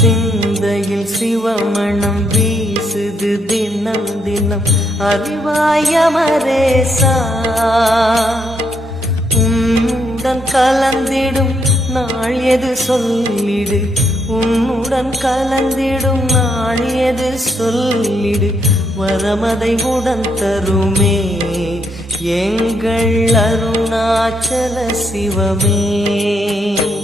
சிந்தையில் சிவமணம் வீசுது தினம் தினம் அறிவாயமரேசா உன்னுடன் கலந்திடும் நாள் எது சொல்லிடு உன்னுடன் கலந்திடும் நாள் எது சொல்லிடு வரமதை உடன் தருமே எங்கள் அருணாச்சல சிவமே.